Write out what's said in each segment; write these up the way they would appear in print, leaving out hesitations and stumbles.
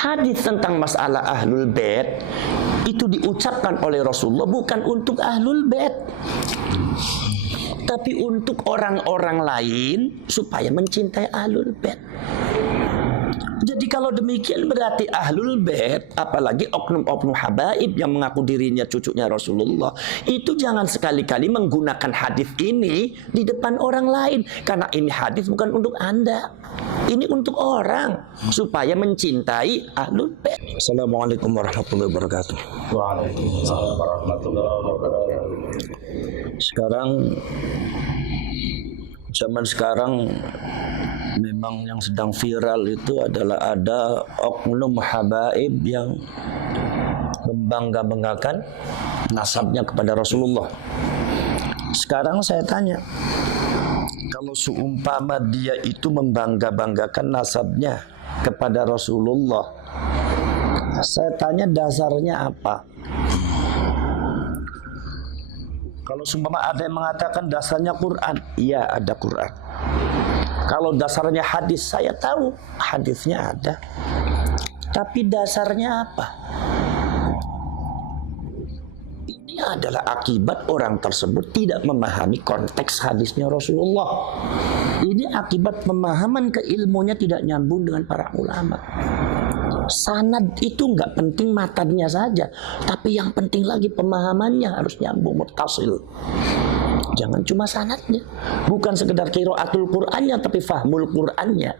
Hadis tentang masalah ahlul bait itu diucapkan oleh Rasulullah bukan untuk ahlul bait, tapi untuk orang-orang lain supaya mencintai ahlul bait. Jadi kalau demikian berarti ahlul bait, apalagi oknum-oknum habaib yang mengaku dirinya cucunya Rasulullah, itu jangan sekali-kali menggunakan hadis ini di depan orang lain, karena ini hadis bukan untuk Anda. Ini untuk orang supaya mencintai ahlul bait. Assalamualaikum warahmatullahi wabarakatuh. Waalaikumsalam warahmatullahi wabarakatuh. Zaman sekarang memang yang sedang viral itu adalah ada oknum habaib yang membangga-banggakan nasabnya kepada Rasulullah. Sekarang saya tanya, kalau seumpama dia itu membangga-banggakan nasabnya kepada Rasulullah, saya tanya dasarnya apa? Kalau seumpama ada yang mengatakan dasarnya Quran, iya ada Quran. Kalau dasarnya hadis, saya tahu hadisnya ada. Tapi dasarnya apa? Ini adalah akibat orang tersebut tidak memahami konteks hadisnya Rasulullah. Ini akibat pemahaman keilmuannya tidak nyambung dengan para ulama. Sanad itu nggak penting matanya saja, tapi yang penting lagi pemahamannya harus nyambung, muttasil. Jangan cuma sanadnya, bukan sekedar qiraatul Qur'annya, tapi fahmul Qur'annya.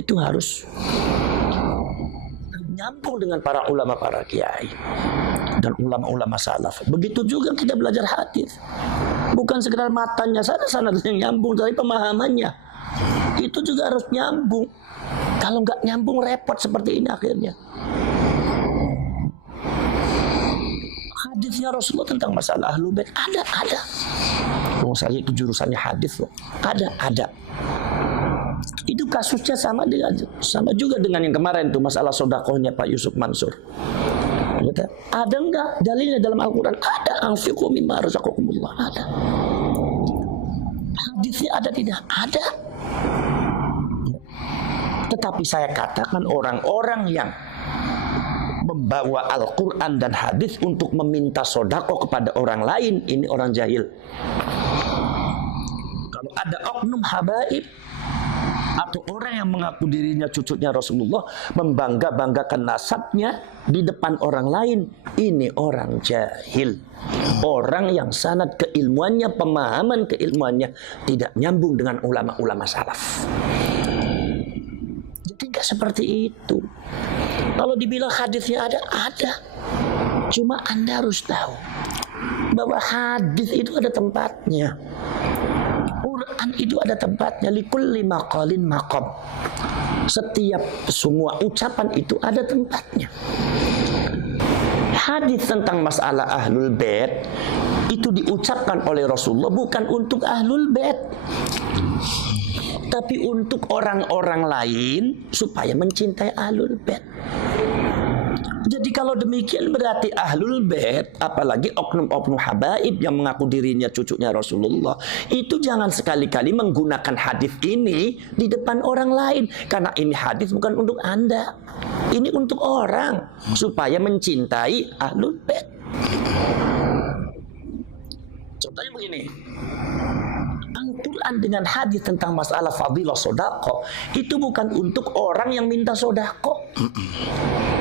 Itu harus nyambung dengan para ulama, para kiai dan ulama-ulama salaf. Begitu juga kita belajar hadis, bukan sekedar matanya saja sanadnya nyambung, tapi pemahamannya itu juga harus nyambung. Kalau nggak nyambung repot seperti ini akhirnya. Hadisnya Rasulullah tentang masalah ahlul bait ada. Oh, saya itu jurusannya hadis loh. Ada. Itu kasusnya sama juga dengan yang kemarin tuh masalah sodakohnya Pak Yusuf Mansur. Ada enggak dalilnya dalam Al-Quran? Ada. Anfiqu mimma razaqakumullah. Ada. Hadisnya ada tidak? Ada. Tetapi saya katakan orang-orang yang membawa Al-Quran dan hadis untuk meminta sodako kepada orang lain, ini orang jahil. Kalau ada oknum habaib atau orang yang mengaku dirinya cucunya Rasulullah, membangga-banggakan nasabnya di depan orang lain, ini orang jahil. Orang yang sanad keilmuannya, pemahaman keilmuannya tidak nyambung dengan ulama-ulama salaf. Tidak seperti itu. Kalau dibilang hadisnya ada. Cuma Anda harus tahu bahwa hadis itu ada tempatnya. Quran itu ada tempatnya. Likulli maqalin maqam. Setiap semua ucapan itu ada tempatnya. Hadis tentang masalah ahlul bait itu diucapkan oleh Rasulullah bukan untuk ahlul bait, tapi untuk orang-orang lain supaya mencintai ahlul bait. Jadi kalau demikian berarti ahlul bait, apalagi oknum-oknum habaib yang mengaku dirinya cucunya Rasulullah, itu jangan sekali-kali menggunakan hadis ini di depan orang lain, karena ini hadis bukan untuk Anda. Ini untuk orang supaya mencintai ahlul bait. Contohnya begini, Al-Quran dengan hadis tentang masalah fadilah sodako itu bukan untuk orang yang minta sodako,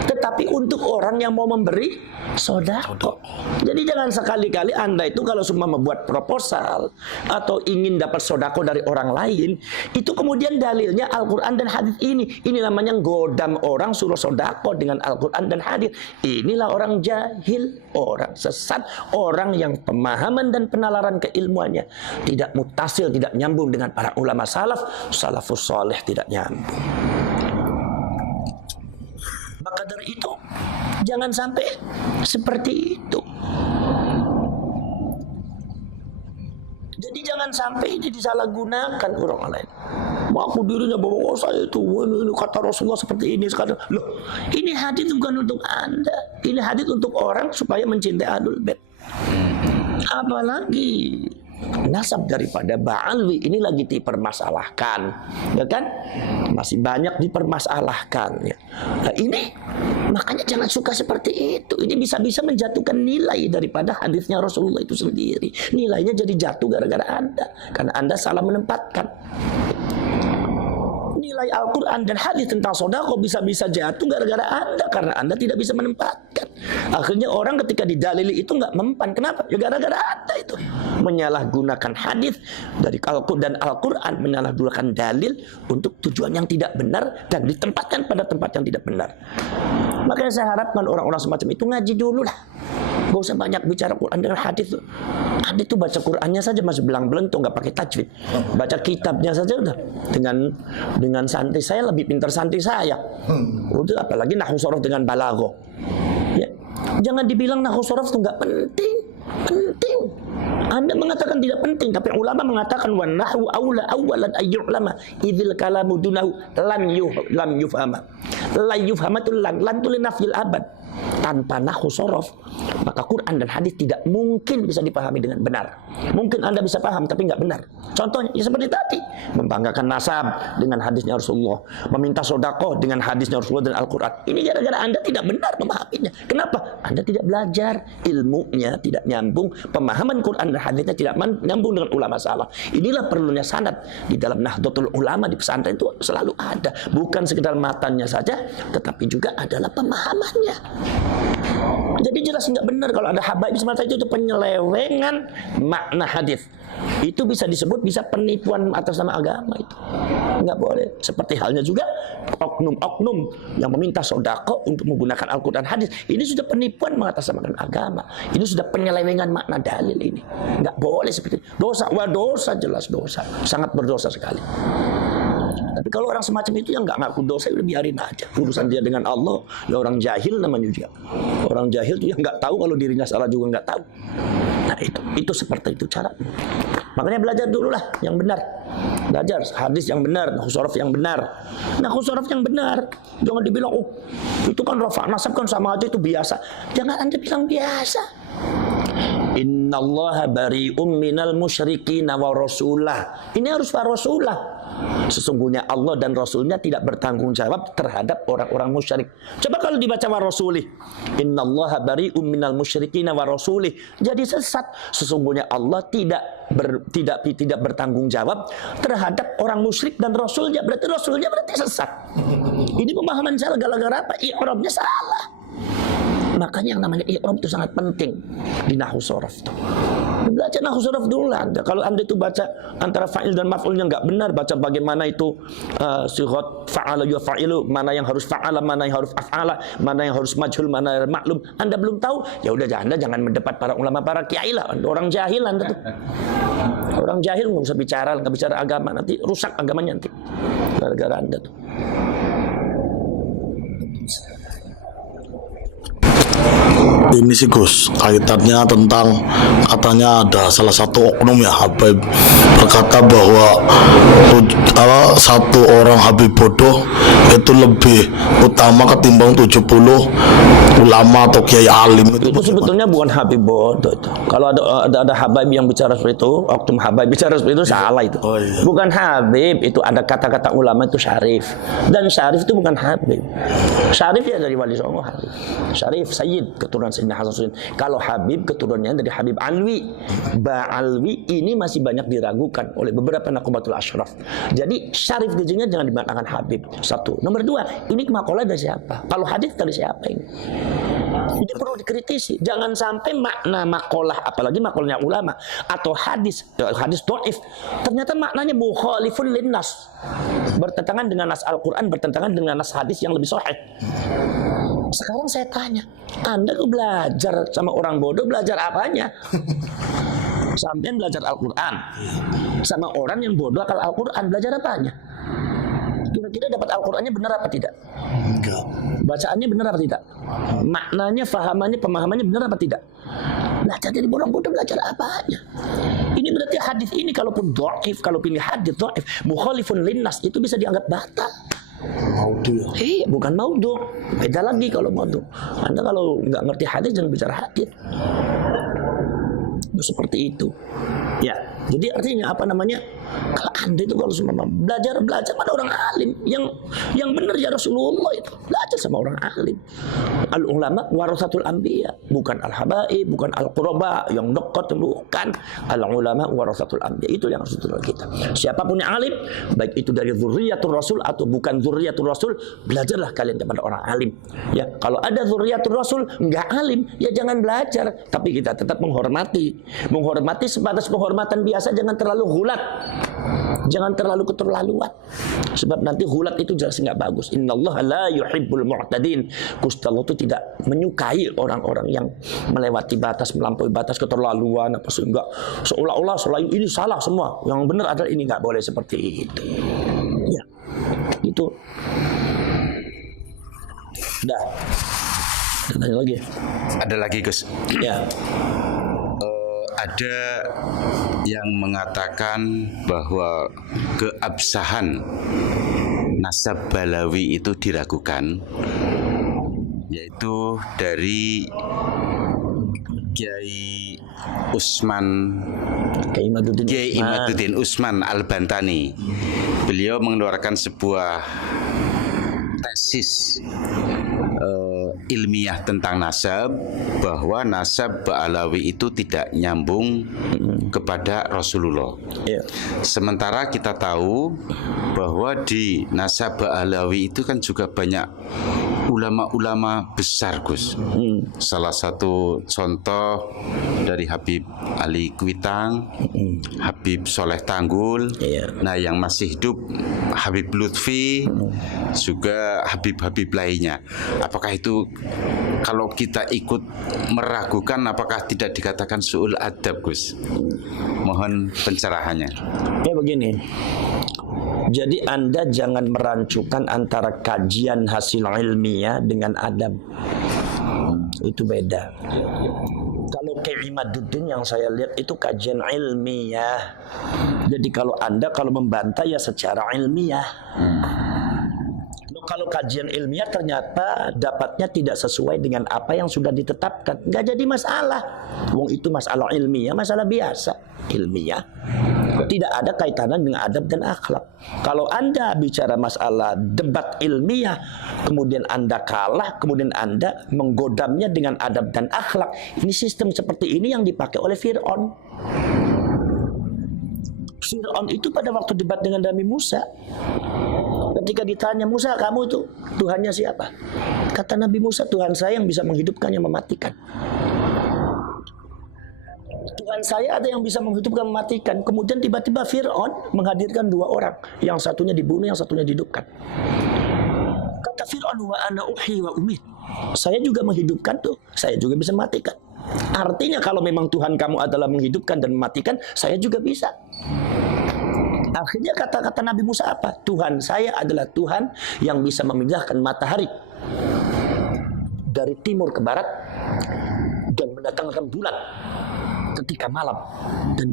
tetapi untuk orang yang mau memberi sodako. Jadi jangan sekali-kali Anda itu kalau semua membuat proposal atau ingin dapat sodako dari orang lain, itu kemudian dalilnya Al-Quran dan hadis ini. Ini namanya godam orang suruh sodako dengan Al-Quran dan hadis. Inilah orang jahil, orang sesat, orang yang pemahaman dan penalaran keilmuannya tidak mutasil, tidak nyambung dengan para ulama salaf, salafus saleh tidak nyambung. Maka dari itu jangan sampai seperti itu. Jadi jangan sampai ini disalahgunakan orang lain. Mengaku dirinya bahwa saya itu ini kata Rasulullah seperti ini sekarang. Loh, ini hadis bukan untuk Anda. Ini hadis untuk orang supaya mencintai ahlul bait. Apalagi nasab daripada Ba'alwi ini lagi dipermasalahkan, ya kan? Masih banyak dipermasalahkan. Ya. Nah ini makanya jangan suka seperti itu. Ini bisa-bisa menjatuhkan nilai daripada hadisnya Rasulullah itu sendiri. Nilainya jadi jatuh gara-gara Anda, karena Anda salah menempatkan. Nilai Al-Quran dan hadis tentang sedekah bisa-bisa jatuh gara-gara Anda, karena Anda tidak bisa menempatkan. Akhirnya orang ketika didalili itu nggak mempan. Kenapa? Ya gara-gara Anda itu menyalahgunakan hadis dari Al-Quran dan Al-Quran, menyalahgunakan dalil untuk tujuan yang tidak benar dan ditempatkan pada tempat yang tidak benar. Makanya saya harapkan orang-orang semacam itu ngaji dulu lah. Gak usah banyak bicara Quran dengan hadis tuh. Anda tuh baca Qurannya saja masih belang-belentung, nggak pakai tajwid. Baca kitabnya saja udah dengan santri saya lebih pintar santri saya. Udah apalagi nahwu sorof dengan balaghah. Ya. Jangan dibilang nahwu sorof itu nggak penting. Penting. Anda mengatakan tidak penting, tapi ulama mengatakan wa nahwu aula awalan ayyu'lama idzil kalamu dunahu lam yufhama. La yufhamatul lan tu linafil abad. Tanpa nahwu sorof, maka Quran dan hadis tidak mungkin bisa dipahami dengan benar. Mungkin Anda bisa paham, tapi nggak benar. Contohnya, ya seperti tadi, membanggakan nasab dengan hadisnya Rasulullah, meminta sedekah dengan hadisnya Rasulullah dan Al-Quran. Ini gara-gara Anda tidak benar memahaminya. Kenapa? Anda tidak belajar, ilmunya tidak nyambung, pemahaman Quran dan hadisnya tidak nyambung dengan ulama salaf. Inilah perlunya sanad di dalam Nahdlatul Ulama di pesantren itu selalu ada. Bukan sekedar matanya saja, tetapi juga adalah pemahamannya. Jadi jelas nggak benar kalau ada habaib semata itu penyelewengan makna hadis. Itu bisa disebut bisa penipuan atas nama agama itu. Nggak boleh. Seperti halnya juga oknum-oknum yang meminta sedekah untuk menggunakan Al-Quran hadis. Ini sudah penipuan mengatasnamakan agama. Ini sudah penyelewengan makna dalil ini. Nggak boleh seperti itu. Dosa, wah dosa, jelas dosa. Sangat berdosa sekali. Tapi kalau orang semacam itu yang nggak ngaku dosa, udah biarin aja. Urusan dia dengan Allah, ya orang jahil namanya juga. Orang jahil tuh yang nggak tahu kalau dirinya salah juga nggak tahu. Nah itu seperti itu cara. Makanya belajar dulu lah yang benar. Belajar hadis yang benar, nahwu sorof yang benar. Nahwu sorof yang benar. Jangan dibilang, oh itu kan rafa nasab kan sama aja itu biasa. Jangan Anda bilang biasa. Innallaha bari'um minal musyrikin wa rasulah. Ini harus wa rasulah. Sesungguhnya Allah dan Rasulnya tidak bertanggung jawab terhadap orang-orang musyrik. Coba kalau dibaca wa rasulih, innallaha bari'um minal musyrikin wa rasulih. Jadi sesat. Sesungguhnya Allah tidak bertanggung jawab terhadap orang musyrik dan Rasulnya. Berarti sesat. Ini pemahaman salah gara-gara apa? I'rabnya salah. Makanya yang namanya i'rab itu sangat penting di nahwu sorof itu. Belajar nahwu sorof dulu lah. Kalau Anda itu baca antara fa'il dan maf'ulnya nggak benar, baca bagaimana itu sighat fa'ala yufa'ilu, mana yang harus fa'ala, mana yang harus af'ala, mana yang harus majhul, mana yang maklum. Anda belum tahu, ya udah Anda jangan mendebat para ulama, para kiai lah. Orang jahil Anda tuh. Orang jahil nggak usah bicara, nggak bicara agama, nanti rusak agamanya nanti. Gara-gara Anda tuh. Ini sih Gus, kaitannya tentang katanya ada salah satu oknum ya Habib berkata bahwa satu orang Habib bodoh itu lebih utama ketimbang 70 ulama atau kiai alim. Itu sebetulnya bukan Habib bodoh itu. Kalau ada Habib yang bicara seperti itu, oknum Habib bicara seperti itu salah itu. Oh, iya. Bukan Habib, itu ada kata-kata ulama itu Syarif. Dan Syarif itu bukan Habib. Syarif ya dari Wali Songo Habib. Syarif Sayyid keturunan Sayyidina Hasan Husain. Kalau Habib keturunannya dari Habib Alwi. Ba'alwi ini masih banyak diragukan oleh beberapa nakobatul asyraf. Jadi Syarif di sini jangan dimaknakan Habib. Satu. Nomor dua, ini makalah dari siapa? Kalau hadis dari siapa ini? Ini perlu dikritisi. Jangan sampai makna makalah, apalagi makalahnya ulama atau hadis dhaif, ternyata maknanya mukhalifun linnas, bertentangan dengan nas Al-Quran, bertentangan dengan nas hadis yang lebih sahih. Sekarang saya tanya, Anda tuh belajar sama orang bodoh, belajar apanya? Sampai belajar Al-Quran sama orang yang bodoh akal Al-Quran, belajar apanya? Kira-kira dapat Al-Qurannya benar apa tidak? Enggak. Bacaannya benar apa tidak? Maknanya, fahamannya, pemahamannya benar apa tidak? Belajar dari orang bodoh, belajar apanya? Ini berarti hadis ini kalaupun dhaif, kalaupun ini hadis dhaif, mukhalifun linnas, itu bisa dianggap batal. Maudhu. Bukan maudhu. Beda lagi kalau maudhu. Anda kalau nggak ngerti hadis jangan bicara hadis. Seperti itu. Ya. Jadi artinya apa namanya? Kalau Anda itu kalau semua belajar pada orang alim yang benar ya Rasulullah itu. Belajar sama orang alim. Al ulama warasatul anbiya, bukan al habaib, bukan al quraba yang dekat, bukan. Al ulama warasatul anbiya. Itu yang harus dituntut kita. Siapapun yang alim, baik itu dari zurriyatul rasul atau bukan zurriyatul rasul, belajarlah kalian kepada orang alim. Ya, kalau ada zurriyatul rasul enggak alim, ya jangan belajar, tapi kita tetap menghormati sebatas penghormatan biasa, jangan terlalu hulat, jangan terlalu keterlaluan, sebab nanti hulat itu jelas nggak bagus. Innallaha la yuhibbul mu'tadin. Gusti Allah itu tidak menyukai orang-orang yang melewati batas, melampaui batas, keterlaluan apa sehingga seolah-olah selain ini salah semua, yang benar adalah ini. Nggak boleh seperti itu. Ya, itu. Dah. Ada lagi? Ada lagi, Gus. Ya. Ada yang mengatakan bahwa keabsahan nasab Balawi itu diragukan, yaitu dari Kiai Imaduddin Usman Al-Bantani. Beliau mengeluarkan sebuah tesis ilmiah tentang nasab, bahwa nasab Ba'alawi itu tidak nyambung kepada Rasulullah. Sementara kita tahu bahwa di nasab Ba'alawi itu kan juga banyak ulama-ulama besar, Gus. Salah satu contoh dari Habib Ali Kuitang, Habib Soleh Tanggul, nah yang masih hidup Habib Lutfi, juga Habib-Habib lainnya. Apakah itu kalau kita ikut meragukan, apakah tidak dikatakan su'ul adab, Gus? Mohon pencerahannya. Ya begini. Jadi Anda jangan merancukan antara kajian hasil ilmiah dengan adab. Itu beda. Kalau Kiai Imaduddin yang saya lihat itu kajian ilmiah. Jadi kalau Anda membantah ya secara ilmiah. Kalau kajian ilmiah ternyata dapatnya tidak sesuai dengan apa yang sudah ditetapkan, nggak jadi masalah. Wong itu masalah ilmiah, masalah biasa ilmiah. Tidak ada kaitannya dengan adab dan akhlak. Kalau Anda bicara masalah debat ilmiah, kemudian Anda kalah, kemudian Anda menggodamnya dengan adab dan akhlak. Ini sistem seperti ini yang dipakai oleh Fir'aun. Fir'aun itu pada waktu debat dengan Nabi Musa, ketika ditanya, Musa kamu itu Tuhannya siapa? Kata Nabi Musa, Tuhan saya yang bisa menghidupkan, yang mematikan. Tuhan saya ada yang bisa menghidupkan, mematikan. Kemudian tiba-tiba Fir'aun menghadirkan dua orang, yang satunya dibunuh, yang satunya dihidupkan. Kata Fir'aun, wa ana uhyi wa umit. Saya juga menghidupkan tuh, saya juga bisa mematikan. Artinya kalau memang Tuhan kamu adalah menghidupkan dan mematikan, saya juga bisa. Akhirnya kata-kata Nabi Musa apa? Tuhan saya adalah Tuhan yang bisa memindahkan matahari dari timur ke barat dan mendatangkan bulan ketika malam dan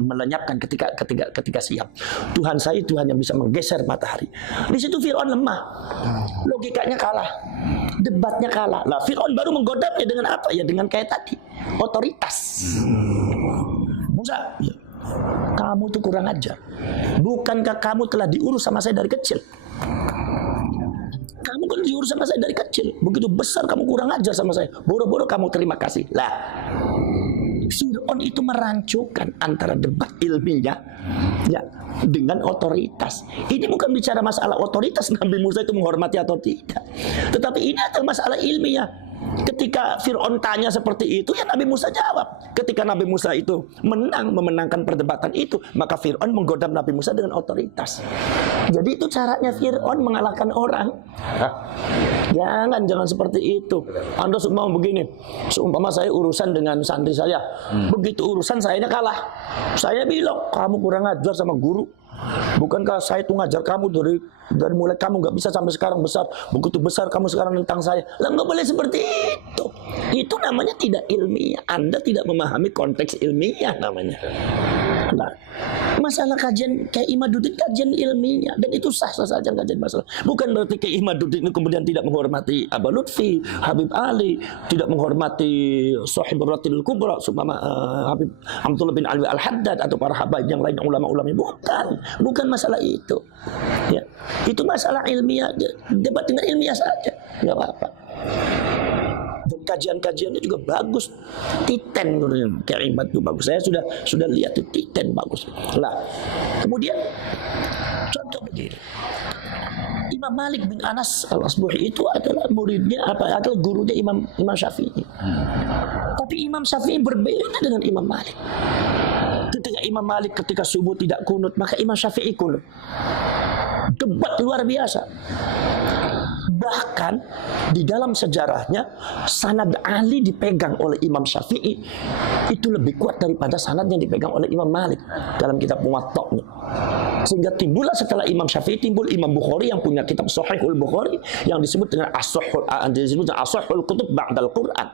melenyapkan ketika siang. Tuhan saya Tuhan yang bisa menggeser matahari. Di situ Fir'aun lemah, logikanya kalah, debatnya kalah. Lah Fir'aun baru menggodamnya dengan apa? Ya dengan kayak tadi, otoritas. Musa, ya, kamu tuh kurang ajar. Bukankah kamu telah diurus sama saya dari kecil? Kamu kan diurus sama saya dari kecil. Begitu besar kamu kurang ajar sama saya. Boro-boro kamu terima kasih. Lah, Fir'aun itu merancukan antara debat ilmiah ya dengan otoritas. Ini bukan bicara masalah otoritas Nabi Musa itu menghormati atau tidak, tetapi ini adalah masalah ilmiah. Ketika Fir'aun tanya seperti itu, ya Nabi Musa jawab. Ketika Nabi Musa itu memenangkan perdebatan itu, maka Fir'aun menggodam Nabi Musa dengan otoritas. Jadi itu caranya Fir'aun mengalahkan orang. Jangan seperti itu. Anda semua begini, seumpama saya urusan dengan santri saya, begitu urusan saya kalah, saya bilang kamu kurang ajar sama guru. Bukankah saya itu ngajar kamu dari mulai kamu nggak bisa sampai sekarang besar, begitu besar kamu sekarang tentang saya. Lah nggak boleh seperti itu. Itu namanya tidak ilmiah. Anda tidak memahami konteks ilmiah namanya. Nah, masalah kajian kayak Imaduddin kajian ilmiah, dan itu sah-sah saja kajian masalah. Bukan berarti kayak Imaduddin itu kemudian tidak menghormati Abu Lutfi, Habib Ali, tidak menghormati Sahib Ratil Kubra, Habib Abdullah bin Alwi Al-Haddad atau para habaib yang lain, ulama-ulama. Bukan masalah itu. Ya, itu masalah ilmiah, debat dengan ilmiah saja, nggak apa-apa. Dan kajian-kajiannya juga bagus. Titen kayak Imad itu bagus. Saya sudah lihat itu Titen bagus. Lah, kemudian contoh begini. Imam Malik bin Anas Al-Asbuhi itu adalah muridnya adalah gurunya Imam Syafi'i. Tapi Imam Syafi'i berbeda dengan Imam Malik. Ketika Imam Malik ketika subuh tidak kunut, maka Imam Syafi'i kunut. Debat luar biasa. Bahkan di dalam sejarahnya sanad Ali dipegang oleh Imam Syafi'i itu lebih kuat daripada sanad yang dipegang oleh Imam Malik dalam kitab Muwatta'nya. Sehingga timbullah setelah Imam Syafi'i timbul Imam Bukhari yang punya kitab Sahihul Bukhari yang disebut dengan As-Sahihul Kutub Ba'dal Quran.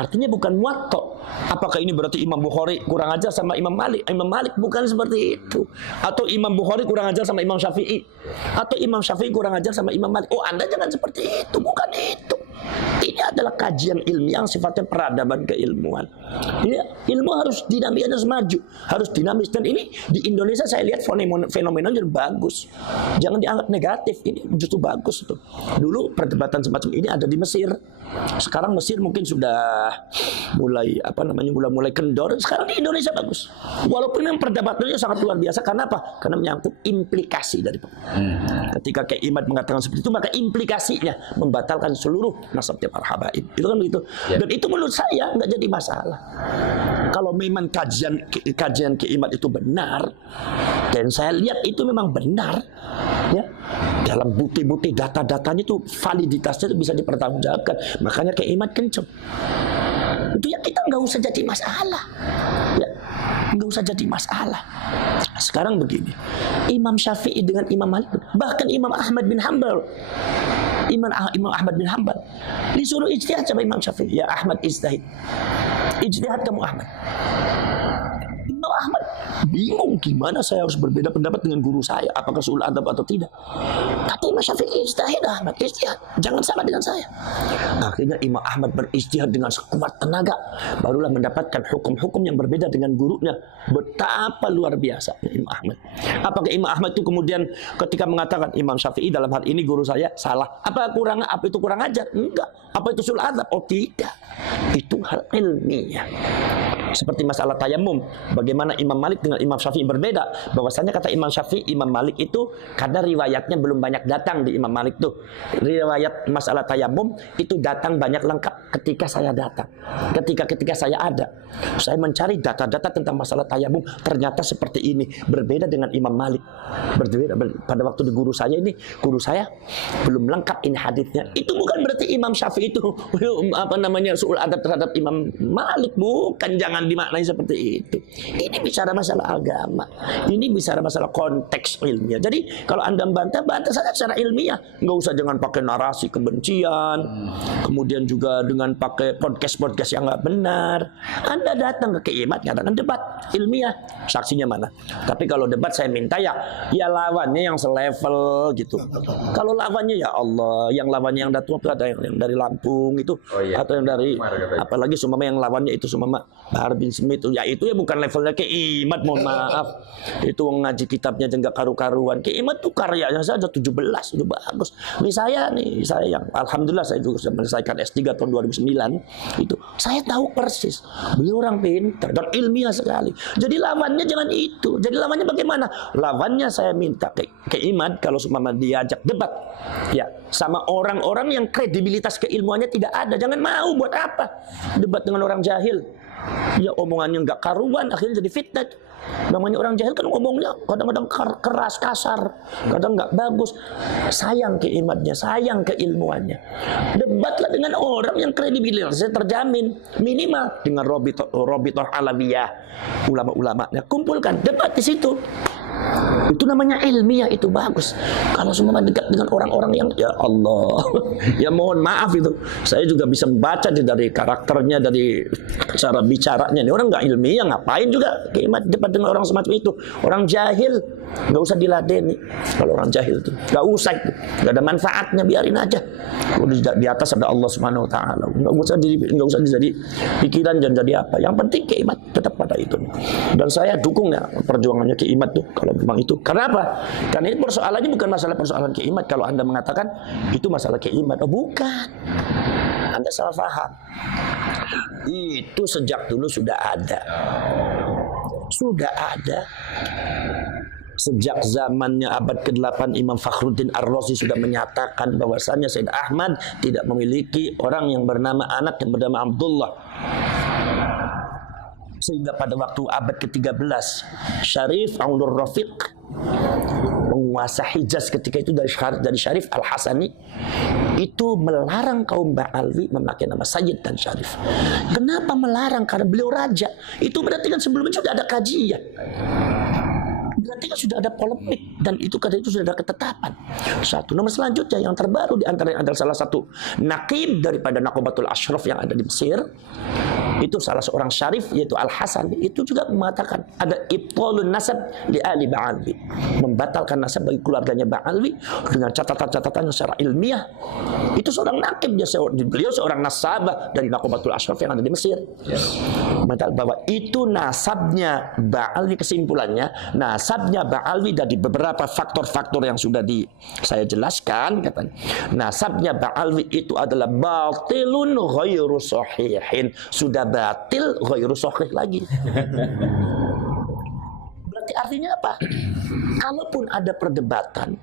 Artinya bukan Muwatta'. Apakah ini berarti Imam Bukhari kurang ajar sama Imam Malik? Imam Malik bukan seperti itu. Atau Imam Bukhari kurang ajar sama Imam Syafi'i? Atau Imam Syafi'i kurang ajar sama Imam Malik? Oh, Anda jangan seperti itu, bukan itu. Ini adalah kajian ilmiah yang sifatnya peradaban keilmuan. Ya, ilmu harus dinamis, harus maju, harus dinamis. Dan ini di Indonesia saya lihat fenomenanya bagus. Jangan dianggap negatif, ini justru bagus tuh. Dulu perdebatan semacam ini ada di Mesir. Sekarang Mesir mungkin sudah mulai mulai kendor. Sekarang di Indonesia bagus. Walaupun memang perdebatannya sangat luar biasa. Karena apa? Karena menyangkut implikasi dari ketika Kiai Imad mengatakan seperti itu, maka implikasinya membatalkan seluruh nasabnya para habaib. Itu kan begitu. Dan itu menurut saya nggak jadi masalah. Kalau memang kajian Kiai Imad itu benar, dan saya lihat itu memang benar, ya, dalam bukti-bukti data-datanya itu validitasnya itu bisa dipertanggungjawabkan. Makanya Kiai Imad kenceng. Itu ya kita nggak usah jadi masalah. Ya, nggak usah jadi masalah. Sekarang begini, Imam Syafi'i dengan Imam Malik, bahkan Imam Ahmad bin Hanbal, Imam Ahmad bin Hanbal disuruh ijtihad sama Imam Syafi'i. Ya Ahmad ijtihad, ijtihad kamu Ahmad. Imam Ahmad bingung gimana saya harus berbeda pendapat dengan guru saya, apakah suul adab atau tidak. Kata Imam Syafi'i, ijtihad Ahmad, ijtihad, jangan sama dengan saya. Akhirnya Imam Ahmad berijtihad dengan sekuat tenaga, barulah mendapatkan hukum-hukum yang berbeda dengan gurunya. Betapa luar biasa Imam Ahmad. Apakah Imam Ahmad itu kemudian ketika mengatakan Imam Syafi'i dalam hal ini guru saya salah, apa itu kurang ajar? Enggak. Apa itu suul adab? Oh tidak. Itu hal ilmiah. Seperti masalah tayamum, bagaimana Imam Malik dengan Imam Syafi'i berbeda. Bahwasanya kata Imam Syafi'i, Imam Malik itu karena riwayatnya belum banyak datang di Imam Malik tuh. Riwayat masalah tayamum itu datang banyak lengkap ketika saya datang. Ketika saya ada, saya mencari data-data tentang masalah tayamum, ternyata seperti ini, berbeda dengan Imam Malik. Berbeda pada waktu di guru saya belum lengkap ini hadisnya. Itu bukan berarti Imam Syafi'i itu suul adab terhadap Imam Malik, bukan, jangan dimaknai seperti itu. Ini bicara masalah agama, ini bicara masalah konteks ilmiah. Jadi kalau Anda bantah saja secara ilmiah, nggak usah jangan pakai narasi kebencian, kemudian juga dengan pakai podcast yang nggak benar. Anda datang ke Kiai Imad ngadakan debat ilmiah, saksinya mana? Tapi kalau debat saya minta ya lawannya yang selevel gitu. Kalau lawannya ya Allah, yang lawannya yang datang itu ada yang dari Lampung itu, atau yang dari apalagi sumama yang lawannya itu sumama Bahar bin Smith, ya itu ya bukan levelnya Kiai Imad, mohon maaf. Itu ngaji kitabnya juga karu-karuan. Kiai Imad tuh karyanya saja 17 udah bagus. Saya yang alhamdulillah saya juga sudah menyelesaikan S3 tahun 2009 itu. Saya tahu persis. Beliau orang pintar dan ilmiah sekali. Jadi lawannya jangan itu. Jadi lawannya bagaimana? Lawannya saya minta Kiai Imad kalau seumpama diajak debat ya sama orang-orang yang kredibilitas keilmuannya tidak ada. Jangan mau, buat apa debat dengan orang jahil? Ya omongannya nggak karuan, akhirnya jadi fitnah. Namanya orang jahil kan ngomongnya kadang-kadang keras, kasar, kadang nggak bagus. Sayang keimannya, sayang keilmuannya. Debatlah dengan orang yang kredibilitasnya terjamin, minimal dengan Robitoh Alawiyah, ulama-ulamanya. Kumpulkan, debat di situ. Itu namanya ilmiah, itu bagus. Kalau semua dekat dengan orang-orang yang ya Allah, ya mohon maaf itu. Saya juga bisa membaca dari karakternya, dari cara bicaranya. Ini orang nggak ilmiah, ngapain juga kiamat depan dengan orang semacam itu. Orang jahil, nggak usah diladeni. Kalau orang jahil itu nggak usah, itu nggak ada manfaatnya, biarin aja. Di atas ada Allah Subhanahu Wa Taala. Nggak usah jadi pikiran dan jadi apa. Yang penting kiamat tetap pada itu. Dan saya dukung ya perjuangannya kiamat tuh kalau memang itu. Karena apa? Karena ini persoalannya bukan masalah persoalan kiamat. Kalau Anda mengatakan itu masalah kiamat, oh bukan. Anda salah paham. Itu sejak dulu sudah ada. Sudah ada. Sejak zamannya abad ke-8 Imam Fakhruddin Ar-Razi sudah menyatakan bahwasanya Sayyid Ahmad tidak memiliki orang yang bernama anak yang bernama Abdullah. Sehingga pada waktu abad ke-13 Syarif Abdul Rafiq, penguasa Hijaz ketika itu dari Syarif Al-Hasani, itu melarang kaum Ba'alwi memakai nama Sayyid dan Syarif. Kenapa melarang? Karena beliau raja. Itu berarti kan sebelumnya sudah ada kajian, berarti kan sudah ada polemik, dan itu kata itu sudah ada ketetapan. Satu. Nomor selanjutnya yang terbaru di antara adalah salah satu naqib daripada Naqabatul Ashraf yang ada di Mesir. Itu salah seorang syarif yaitu Al-Hasan, itu juga mengatakan ada ibtalun nasab li ali Ba'alwi, membatalkan nasab bagi keluarganya Ba'alwi dengan catatan-catatan secara ilmiah. Itu seorang naqib, beliau seorang nasabah dari Naqabatul Ashraf yang ada di Mesir. Bahwa itu nasabnya Ba'alwi, kesimpulannya nasabnya Ba'alwi dari beberapa faktor-faktor yang sudah saya jelaskan, katanya nasabnya Ba'alwi itu adalah batilun ghairu sahihin, sudah batil ghairu sahih lagi. Berarti artinya apa? Kalaupun ada perdebatan,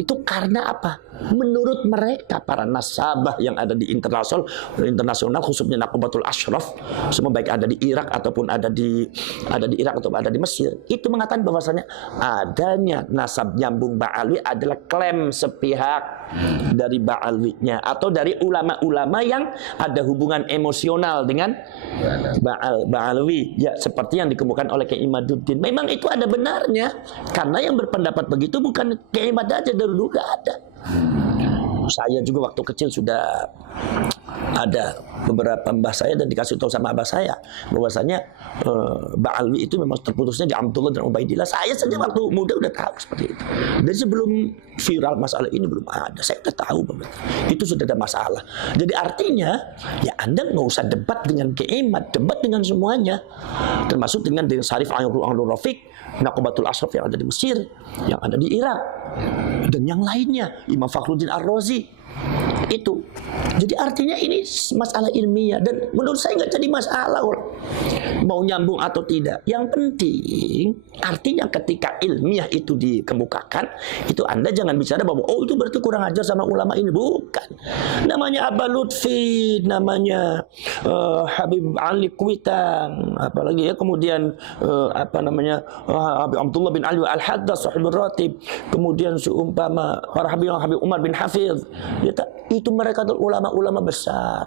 itu karena apa? Menurut mereka para nasabah yang ada di internasional khususnya Naqabatul Ashraf, semua baik ada di Irak ataupun ada di Irak atau ada di Mesir, itu mengatakan bahwasanya adanya nasab nyambung Ba'alwi adalah klaim sepihak dari Ba'alwinya atau dari ulama-ulama yang ada hubungan emosional dengan Ba'alwi, ya seperti yang dikemukakan oleh Kiai Imaduddin. Memang itu ada benarnya, karena yang berpendapat begitu bukan Kiai Imad aja, dulu udah ada. Saya juga waktu kecil sudah ada beberapa mbah saya dan dikasih tahu sama abah saya bahwasanya Ba'alwi itu memang terputusnya di Abdullah dan Ubaidillah. Saya saja waktu muda udah tahu seperti itu. Dan sebelum viral masalah ini belum ada, saya udah tahu bahwa itu sudah ada masalah. Jadi artinya ya Anda nggak usah debat dengan Kiamat, debat dengan semuanya, termasuk dengan Syarif Abdul Rafiq, Naqabatul Ashraf yang ada di Mesir, yang ada di Irak, dan yang lainnya, Imam Fakhruddin Ar-Razi. Itu jadi artinya ini masalah ilmiah, dan menurut saya nggak jadi masalah mau nyambung atau tidak. Yang penting artinya ketika ilmiah itu dikemukakan, itu Anda jangan bicara bahwa oh itu berarti kurang ajar sama ulama ini. Bukan. Namanya Aba Lutfi, namanya Habib Ali Kuitang, apalagi ya, kemudian Habib Abdullah bin Ali Al-Haddad Sahibul Ratib, kemudian seumpama para Habib Umar bin Hafiz, itu mereka adalah ulama-ulama besar.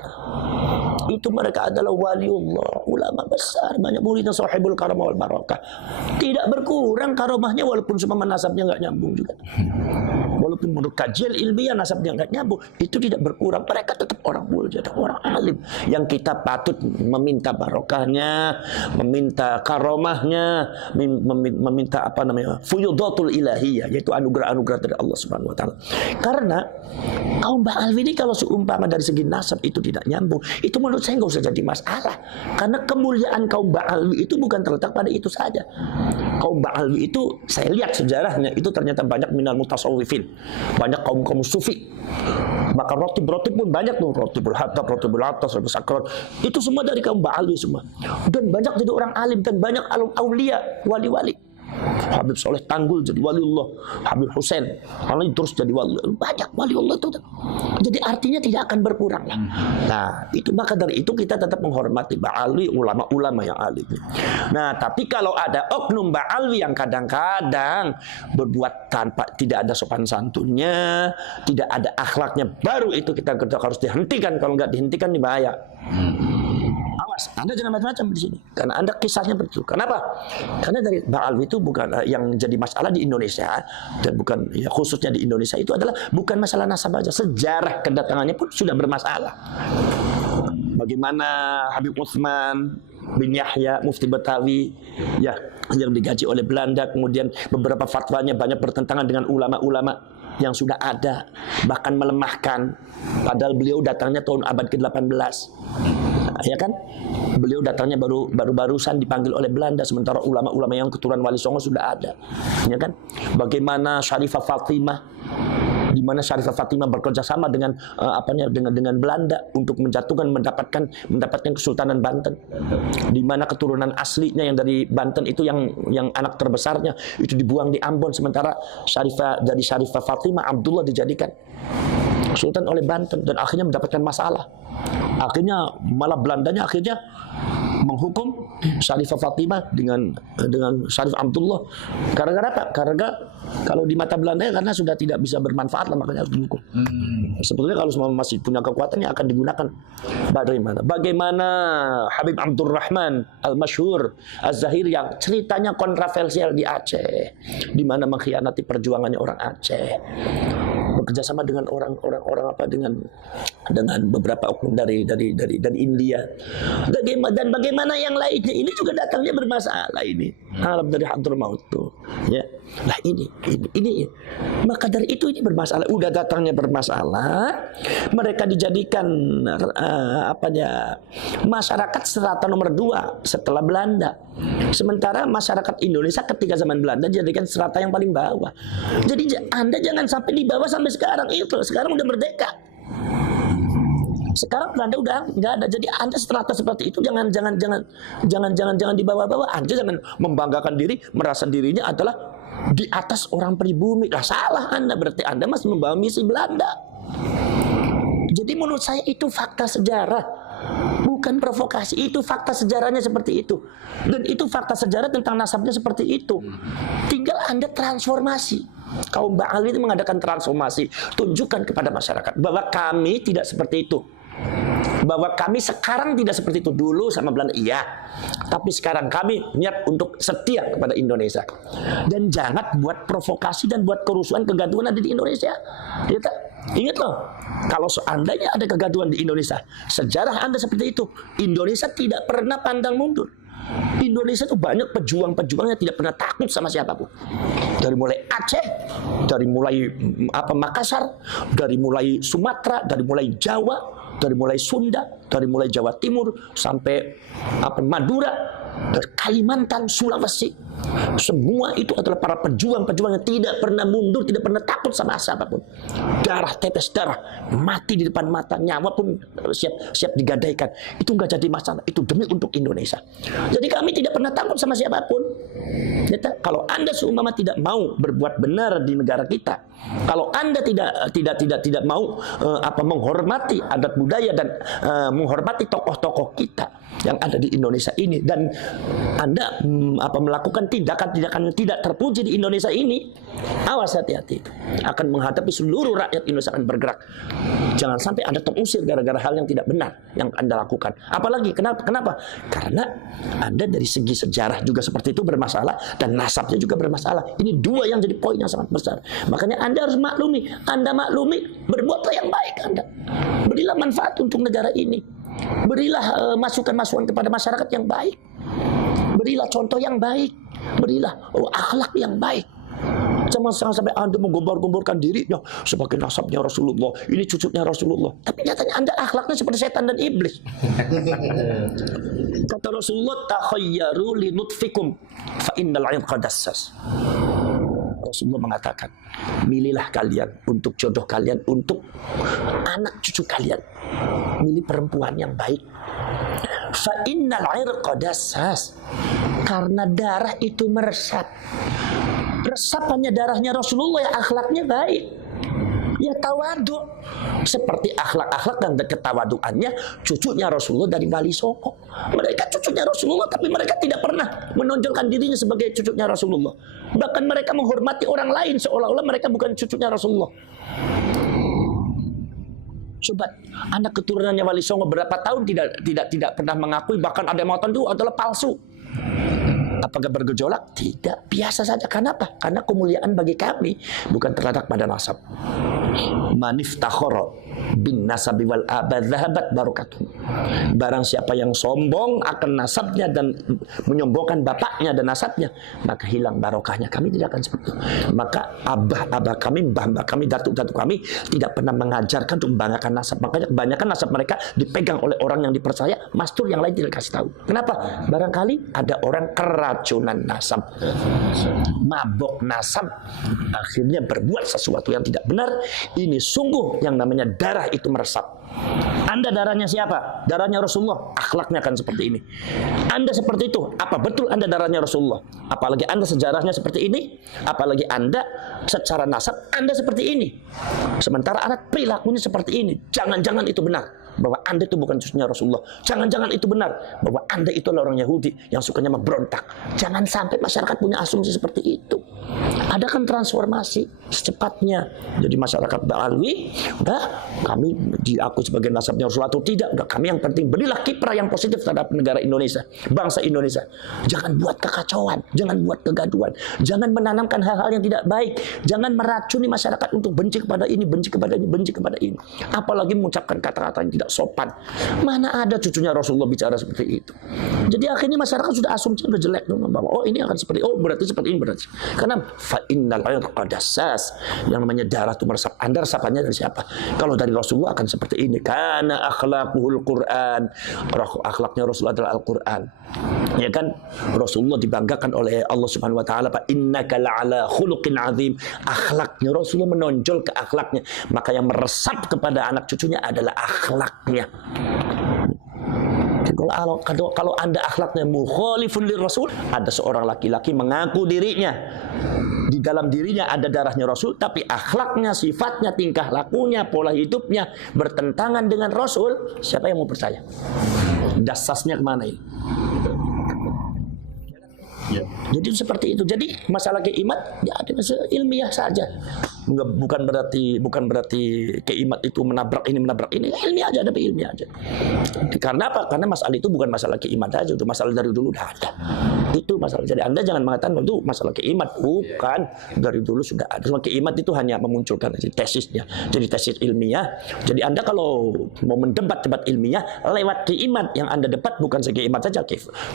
Itu mereka adalah waliullah, ulama besar, banyak muridnya, sahibul karamah wal barakah. Tidak berkurang karomahnya walaupun semua nasabnya nggak nyambung juga. Walaupun menurut kajian ilmiah nasabnya nggak nyambung, itu tidak berkurang. Mereka tetap orang mulia, orang alim yang kita patut meminta barokahnya, meminta karomahnya, meminta fuyudatul ilahiyah, yaitu anugerah-anugerah dari Allah Subhanahu wa taala. Karena kaum Ba'alwi ini kalau seumpama dari segi nasab itu tidak nyambung, itu menurut saya nggak usah jadi masalah. Karena kemuliaan kaum Ba'alwi itu bukan terletak pada itu saja. Kaum Ba'alwi itu saya lihat sejarahnya itu ternyata banyak minal mutasawwifin, banyak kaum sufi. Maka rotib pun banyak tuh, rotibul hatab, rotibul atas, rotibul sakrat, itu semua dari kaum Ba'alwi semua. Dan banyak jadi orang alim, dan banyak aulia, wali-wali. Habib Soleh Tanggul jadi waliullah, Habib Husain Ali terus jadi wali, banyak waliullah itu. Jadi artinya tidak akan berkurang lah. Nah, itu maka dari itu kita tetap menghormati Ba'alwi, ulama-ulama yang alim. Nah, tapi kalau ada oknum Ba'alwi yang kadang-kadang berbuat tanpa tidak ada sopan santunnya, tidak ada akhlaknya, baru itu kita harus dihentikan. Kalau nggak dihentikan ini bahaya. Awas, Anda jangan macam-macam di sini. Karena Anda kisahnya betul. Kenapa? Karena dari Ba'alwi itu bukan yang jadi masalah di Indonesia, dan bukan ya, khususnya di Indonesia itu adalah bukan masalah nasab aja. Sejarah kedatangannya pun sudah bermasalah. Bagaimana Habib Utsman bin Yahya Mufti Betawi ya yang digaji oleh Belanda, kemudian beberapa fatwanya banyak bertentangan dengan ulama-ulama yang sudah ada, bahkan melemahkan, padahal beliau datangnya tahun abad ke-18. Ya kan? Beliau datangnya barusan dipanggil oleh Belanda, sementara ulama-ulama yang keturunan Wali Songo sudah ada. Ya kan? Bagaimana Syarifah Fatimah, di mana Syarifah Fatimah bekerja sama dengan dengan Belanda untuk mendapatkan Kesultanan Banten, di mana keturunan aslinya yang dari Banten itu yang anak terbesarnya itu dibuang di Ambon, sementara Syarifah Fatimah Abdullah dijadikan Sultan oleh Banten dan akhirnya mendapatkan masalah. Akhirnya malah Belandanya akhirnya menghukum Syarifah Fatimah dengan Syarif Abdullah. Gara-gara apa? Karena kalau di mata Belanda karena sudah tidak bisa bermanfaat lah, makanya harus dihukum. Sebetulnya kalau semua masih punya kekuatan yang akan digunakan. Bagaimana Habib Abdurrahman Al-Masyhur Az-Zahir yang ceritanya kontroversial di Aceh, di mana mengkhianati perjuangannya orang Aceh, bekerjasama dengan dengan beberapa oknum dari India. Dan bagaimana yang lainnya ini juga datangnya bermasalah ini. Arab dari Hadramaut tuh. Ya. Nah ini. Maka dari itu ini bermasalah. Udah datangnya bermasalah. Mereka dijadikan masyarakat strata nomor 2 setelah Belanda. Sementara masyarakat Indonesia ketika zaman Belanda dijadikan strata yang paling bawah. Jadi Anda jangan sampai di bawah sampai sekarang itu. Sekarang udah merdeka. Sekarang Belanda udah nggak ada. Jadi Anda strata seperti itu jangan dibawa-bawa. Anda jangan membanggakan diri, merasa dirinya adalah di atas orang pribumi. Lah salah Anda, berarti Anda masih membawa misi Belanda. Jadi menurut saya itu fakta sejarah, bukan provokasi. Itu fakta sejarahnya seperti itu. Dan itu fakta sejarah tentang nasabnya seperti itu. Tinggal Anda transformasi. Kaum Ba'alwi itu mengadakan transformasi. Tunjukkan kepada masyarakat bahwa kami tidak seperti itu. Bahwa kami sekarang tidak seperti itu. Dulu sama Belanda iya, tapi sekarang kami niat untuk setia kepada Indonesia. Dan jangan buat provokasi dan buat kerusuhan, kegaduhan ada di Indonesia. Ingat loh, kalau seandainya ada kegaduhan di Indonesia, sejarah Anda seperti itu. Indonesia tidak pernah pandang mundur. Indonesia itu banyak pejuang-pejuang yang tidak pernah takut sama siapapun. Dari mulai Aceh, dari mulai Makassar, dari mulai Sumatera, dari mulai Jawa, dari mulai Sunda, dari mulai Jawa Timur sampai Madura, dari Kalimantan, Sulawesi. Semua itu adalah para pejuang-pejuang yang tidak pernah mundur, tidak pernah takut sama siapapun. Darah, tetes darah, mati di depan mata, nyawa pun siap digadaikan. Itu nggak jadi masalah. Itu demi untuk Indonesia. Jadi kami tidak pernah takut sama siapapun. Kalau Anda seumpama tidak mau berbuat benar di negara kita, kalau Anda tidak mau menghormati adat budaya dan menghormati tokoh-tokoh kita yang ada di Indonesia ini, dan Anda melakukan tindakan-tindakan yang tidak terpuji di Indonesia ini, awas, hati-hati, akan menghadapi seluruh rakyat Indonesia akan bergerak. Jangan sampai Anda terusir gara-gara hal yang tidak benar yang Anda lakukan. Apalagi kenapa? Karena Anda dari segi sejarah juga seperti itu bermasalah, dan nasabnya juga bermasalah. Ini dua yang jadi poin yang sangat besar. Makanya Anda harus maklumi. Anda maklumi, berbuatlah yang baik Anda. Berilah manfaat untuk negara ini. Berilah masukan-masukan kepada masyarakat yang baik. Berilah contoh yang baik. Berilah akhlak yang baik. Jangan sampai Anda menggombar-gomborkan dirinya sebagai nasabnya Rasulullah, ini cucunya Rasulullah, tapi nyatanya Anda akhlaknya seperti setan dan iblis. Kata Rasulullah, takhayyaru li nutfikum fa innal 'irqa dassas. Rasulullah mengatakan, milihlah kalian untuk jodoh kalian, untuk anak cucu kalian, milih perempuan yang baik. Fa innal 'irqa dassas, karena darah itu meresap. Resapannya darahnya Rasulullah, ya akhlaknya baik, ya tawadu, seperti akhlak-akhlak dan ketawaduannya cucunya Rasulullah dari Wali Songo. Mereka cucunya Rasulullah, tapi mereka tidak pernah menonjolkan dirinya sebagai cucunya Rasulullah. Bahkan mereka menghormati orang lain seolah-olah mereka bukan cucunya Rasulullah. Coba Anda keturunannya Wali Songo berapa tahun tidak pernah mengakui, bahkan ada yang mengatakan itu adalah palsu. Apakah bergejolak? Tidak, biasa saja. Kenapa? Karena kemuliaan bagi kami bukan terletak pada nasab. Maniftakhara bin nasabi wal abad dhahabat barakatuh. Barang siapa yang sombong akan nasabnya dan menyombongkan bapaknya dan nasabnya, maka hilang barokahnya. Kami tidak akan seperti itu. Maka abah kami, mbah kami, datuk kami tidak pernah mengajarkan untuk membanggakan nasab. Makanya kebanyakan nasab mereka dipegang oleh orang yang dipercaya, mastur yang lain tidak kasih tahu. Kenapa? Barangkali ada orang keracunan nasab, mabok nasab, akhirnya berbuat sesuatu yang tidak benar. Ini sungguh yang namanya darah itu meresap. Anda darahnya siapa? Darahnya Rasulullah. Akhlaknya akan seperti ini. Anda seperti itu. Apa betul Anda darahnya Rasulullah? Apalagi Anda sejarahnya seperti ini. Apalagi Anda secara nasab Anda seperti ini. Sementara anak perilakunya seperti ini. Jangan-jangan itu benar bahwa Anda itu bukan cucunya Rasulullah. Jangan-jangan itu benar bahwa Anda itu adalah orang Yahudi yang sukanya memberontak. Jangan sampai masyarakat punya asumsi seperti itu. Adakan transformasi secepatnya. Jadi masyarakat Ba'alwi, udah kami diakui sebagai nasabnya Rasulullah atau tidak, udah kami yang penting berilah kiprah yang positif terhadap negara Indonesia, bangsa Indonesia. Jangan buat kekacauan, jangan buat kegaduhan, jangan menanamkan hal-hal yang tidak baik, jangan meracuni masyarakat untuk benci kepada ini, benci kepada ini, benci kepada ini. Apalagi mengucapkan kata-kata yang tidak sopan. Mana ada cucunya Rasulullah bicara seperti itu. Jadi akhirnya masyarakat sudah asumsi sudah jelek bahwa oh ini akan seperti, oh berarti seperti ini, berarti. Karena fa innal irqa dassas, yang namanya darah itu meresap. Anda resapannya dari siapa? Kalau dari Rasulullah akan seperti ini. Karena akhlaquhul Quran, akhlaknya Rasulullah adalah Al-Quran. Ya kan? Rasulullah dibanggakan oleh Allah Subhanahu wa taala, fa innaka la'ala khuluqin azim. Akhlaknya Rasulullah menonjol ke akhlaknya. Maka yang meresap kepada anak cucunya adalah akhlaknya. Kalau Anda akhlaknya mukhalifun lirrasul, ada seorang laki-laki mengaku dirinya, di dalam dirinya ada darahnya Rasul, tapi akhlaknya, sifatnya, tingkah lakunya, pola hidupnya bertentangan dengan Rasul, siapa yang mau percaya? Dasasnya kemana ini? Ya. Jadi seperti itu. Jadi masalah keimat ya ada ilmiah saja. Bukan berarti keimat itu menabrak ini. Ilmiah aja, ada ilmiah aja. Karena apa? Karena masalah itu bukan masalah keimat aja, itu masalah dari dulu udah ada. Itu masalah. Jadi Anda jangan mengatakan itu masalah keimat, bukan. Dari dulu sudah ada. Cuma keimat itu hanya memunculkan tesisnya. Jadi tesis ilmiah. Jadi Anda kalau mau mendebat ilmiah lewat keimat, yang Anda debat bukan sekeimat saja,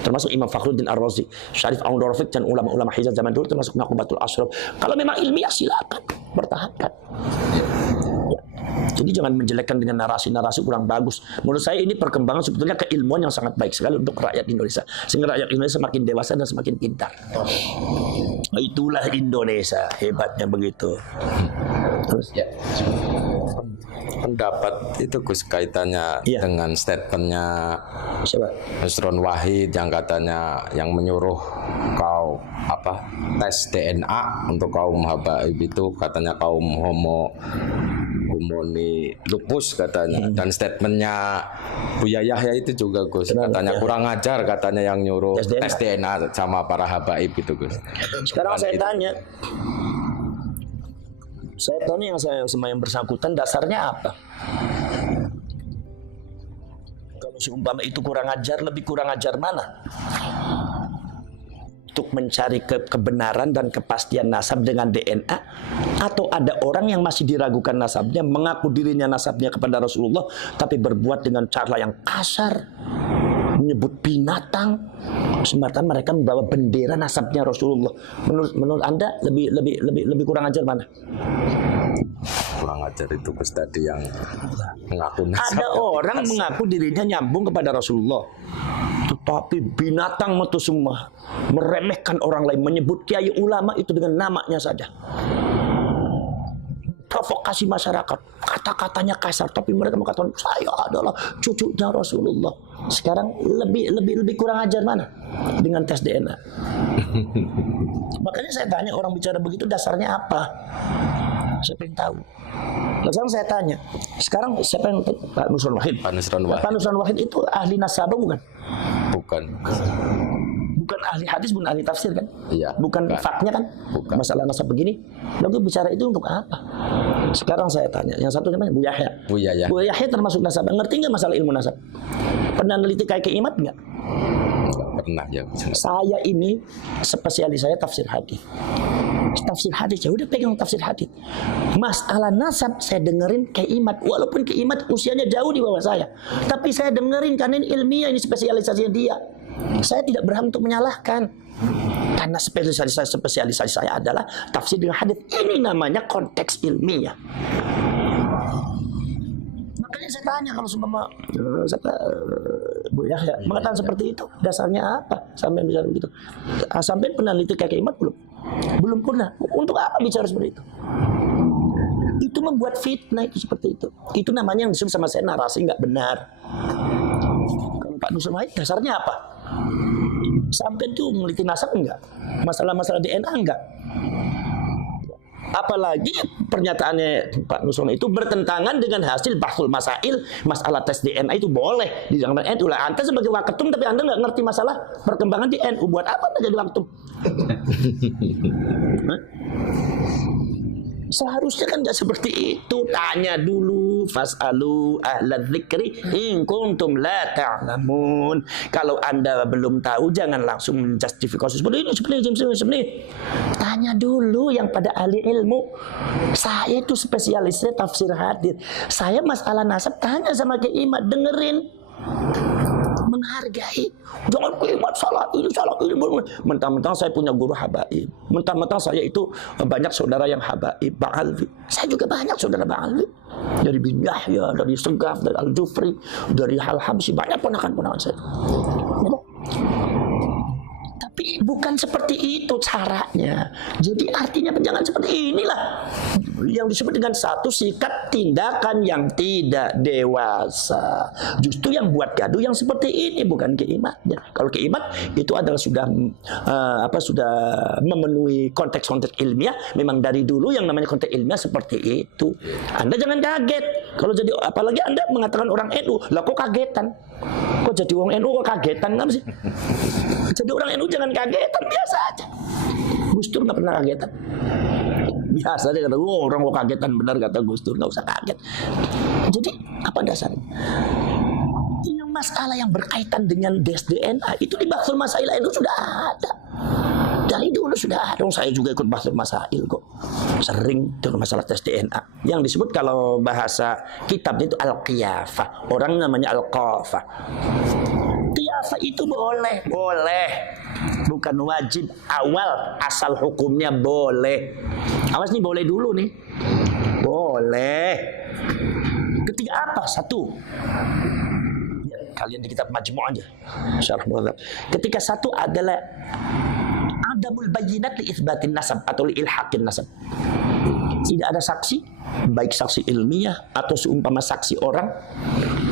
termasuk Imam Fakhruddin Ar-Razi, Syarif Aun-Rafiq dan ulama-ulama Hijaz zaman dulu, termasuk Naqubatul Ashraf. Kalau memang ilmiah silakan bertahapkan. Ya. Jadi jangan menjelekkan dengan narasi-narasi kurang bagus. Menurut saya ini perkembangan sebetulnya keilmuan yang sangat baik sekali untuk rakyat Indonesia. Sehingga rakyat Indonesia semakin dewasa dan semakin pintar. Itulah Indonesia, hebatnya begitu. Terus ya. Pendapat itu Gus kaitannya dengan statementnya siapa? Nusron Wahid yang katanya yang menyuruh kau tes DNA untuk kaum habaib itu katanya kaum homoni lupus katanya, dan statementnya Buya Yahya itu juga Gus katanya kurang ajar katanya yang nyuruh tes DNA sama para habaib itu Gus. Sekarang saya tanya yang saya sama yang bersangkutan dasarnya apa? Kalau seumpama itu kurang ajar, lebih kurang ajar mana? Untuk mencari kebenaran dan kepastian nasab dengan DNA, atau ada orang yang masih diragukan nasabnya, mengaku dirinya nasabnya kepada Rasulullah tapi berbuat dengan cara yang kasar, menyebut binatang, semata mereka membawa bendera nasabnya Rasulullah. Menurut Anda lebih kurang ajar mana? Kurang ajar itu Gus tadi yang mengaku nasab. Ada orang mengaku dirinya nyambung kepada Rasulullah, tetapi binatang itu semua, meremehkan orang lain, menyebut kiai ulama itu dengan namanya saja, provokasi masyarakat, kata-katanya kasar, tapi mereka mengatakan saya adalah cucunya Rasulullah. Sekarang lebih kurang ajar mana dengan tes DNA? Makanya saya tanya, orang bicara begitu dasarnya apa? Siapa yang tahu? Sekarang saya tanya, sekarang siapa yang Pak Nusron Wahid? Pak Nusron Wahid. Pak Nusron Wahid itu ahli nasabah bukan? Bukan. bukan ahli hadis, bukan ahli tafsir kan? Iya. Bukan faknya kan? Bukan. Masalah nasab begini. Lalu bicara itu untuk apa? Sekarang saya tanya, yang satu namanya Bu Yahya. Bu Yahya. Bu Yahya termasuk nasab. Ngerti nggak masalah ilmu nasab? Pernah neliti kayak Imat nggak? Pernah ya. Saya ini spesialis saya tafsir hadis. Tafsir hadis, ya udah pegang tafsir hadis. Masalah nasab saya dengerin Imat, walaupun Imat usianya jauh di bawah saya, tapi saya dengerin karena ini ilmiah, ini spesialisasi dia. Saya tidak berhak untuk menyalahkan, karena spesialisasi saya adalah tafsir dengan hadis. Ini namanya konteks ilmiah. Makanya saya tanya kalau seumpama Bu Yahya mengatakan seperti itu, dasarnya apa? Sampai bicara begitu. Sampai pernah neliti kayak Imat belum? Belum pernah. Untuk apa bicara seperti itu? Itu membuat fitnah itu seperti itu. Itu namanya yang disebut sama saya narasi nggak benar. Kalau Pak Nusumait dasarnya apa? Sampai itu meneliti nasab enggak? Masalah-masalah DNA enggak? Apalagi pernyataannya Pak Nusron itu bertentangan dengan hasil bahsul masail, masalah tes DNA itu boleh di zaman NU lah. Anda sebagai waketum tapi Anda nggak ngerti masalah perkembangan di NU, buat apa Anda jadi waketum? Seharusnya kan nggak seperti itu. Tanya dulu, fasalu ahlal dzikri in kuntum la ta'lamun. Kalau Anda belum tahu, jangan langsung menjustifikasi seperti ini. Tanya dulu yang pada ahli ilmu. Saya itu spesialisnya tafsir hadis. Saya masalah nasab tanya sama Kiai Imat, dengerin, menghargai. Jangan Imat salah ini. Mentang-mentang saya punya guru habaib, mentang-mentang saya itu banyak saudara yang habaib, Bang Alwi. Saya juga banyak saudara Bang Alwi, dari bin Yahya, dari Segaf, dari Al-Jufri, dari Al-Habsyi, banyak ponakan-ponakan saya. Tapi bukan seperti itu caranya. Jadi artinya jangan seperti inilah yang disebut dengan satu sikap tindakan yang tidak dewasa. Justru yang buat gaduh yang seperti ini bukan Imatnya. Kalau Imat itu adalah sudah sudah memenuhi konteks-konteks ilmiah. Memang dari dulu yang namanya konteks ilmiah seperti itu. Anda jangan kaget kalau jadi, apalagi Anda mengatakan orang NU, lah kok kagetan? Kok jadi orang NU kok kagetan kan sih? Jadi orang NU jangan kagetan, biasa aja. Gus Dur nggak pernah kagetan. Biasa aja kata, orang kok kagetan, benar kata Gus Dur, nggak usah kaget. Jadi apa dasarnya? Yang masalah yang berkaitan dengan DNA itu di Bahsul Masail NU sudah ada. Dari dulu sudah ada. Saya juga ikut Bahsul Masail kok. Sering dengan masalah tes DNA. Yang disebut kalau bahasa kitabnya itu al-qiyafah. Orang namanya al-qafah. Qiyafah itu boleh. Bukan wajib. Awal asal hukumnya boleh. Awas nih, boleh dulu nih. Boleh. Ketika apa? Satu. Kalian di kitab Majmu' aja. Ketika satu adalah adamul bayyinat li itsbatin nasab atau li ilhaqin nasab. Tidak ada saksi, baik saksi ilmiah atau seumpama saksi orang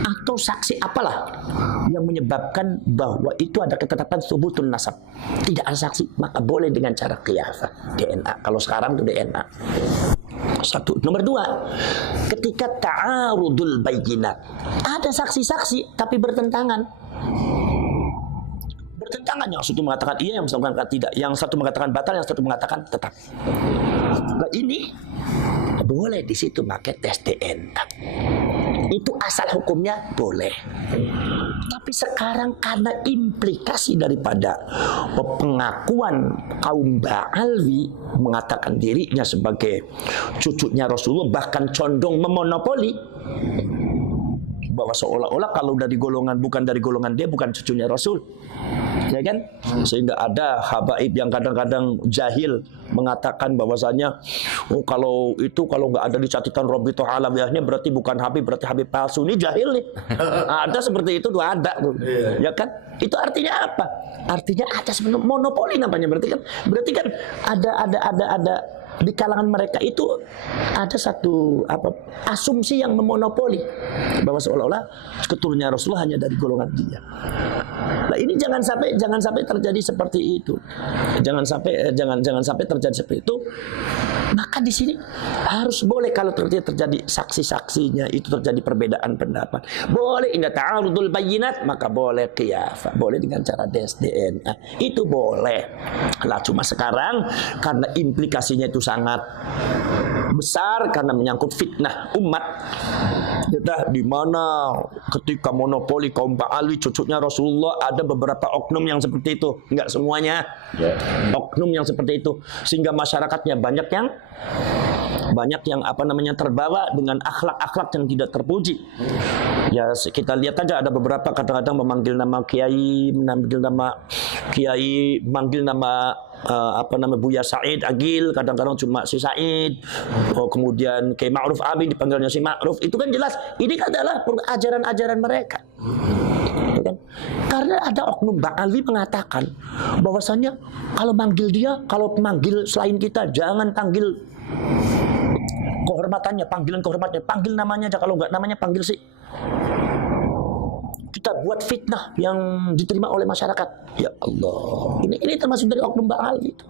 atau saksi apalah yang menyebabkan bahwa itu ada ketetapan subutun nasab. Tidak ada saksi, maka boleh dengan cara qiyafah, DNA. Kalau sekarang itu DNA. Satu. Nomor dua, ketika ta'arudul bayyinat, ada saksi-saksi tapi bertentangan. Yang satu mengatakan iya, yang satu mengatakan tidak, yang satu mengatakan batal, yang satu mengatakan tetap. Nah ini boleh di situ pakai tes DNA. Itu asal hukumnya boleh. Tapi sekarang karena implikasi daripada pengakuan kaum Ba'alwi mengatakan dirinya sebagai cucunya Rasulullah, bahkan condong memonopoli, bahwa seolah-olah kalau dari golongan, bukan dari golongan dia, bukan cucunya Rasul, ya kan? Sehingga ada habaib yang kadang-kadang jahil mengatakan bahwasanya kalau nggak ada di catatan Rabithah Alawiyahnya berarti bukan Habib, berarti Habib palsu. Ini jahil nih. Ada seperti itu tuh, ada tuh. Ya kan? Itu artinya apa? Artinya ada sebenarnya monopoli namanya, berarti kan ada di kalangan mereka itu ada satu asumsi yang memonopoli bahwa seolah-olah keturunannya Rasulullah hanya dari golongan dia. Nah, ini jangan sampai terjadi seperti itu. Jangan sampai terjadi seperti itu. Maka di sini harus boleh kalau terjadi saksi-saksinya itu terjadi perbedaan pendapat. Boleh inda ta'arudul bayyinat, maka boleh qiyafah. Boleh dengan cara tes DNA. Itu boleh. Lah cuma sekarang karena implikasinya itu sangat besar karena menyangkut fitnah umat. Kita di mana ketika monopoli kaum Ba'ali cucunya Rasulullah ada beberapa oknum yang seperti itu, enggak semuanya. Oknum yang seperti itu sehingga masyarakatnya banyak yang terbawa dengan akhlak-akhlak yang tidak terpuji. Ya kita lihat aja ada beberapa kadang-kadang memanggil nama kiai, manggil nama Buya Said Agil, kadang-kadang cuma si Said. Kemudian Kiai Ma'ruf Amin dipanggilnya si Ma'ruf. Itu kan jelas ini adalah ajaran-ajaran mereka. Karena ada oknum Ba'ali mengatakan bahwasannya kalau manggil dia, kalau manggil selain kita jangan panggil kehormatannya, panggilan kehormatannya, panggil namanya aja, kalau enggak namanya panggil si. Kita buat fitnah yang diterima oleh masyarakat. Ya Allah, ini termasuk dari oknum Ba'ali itu.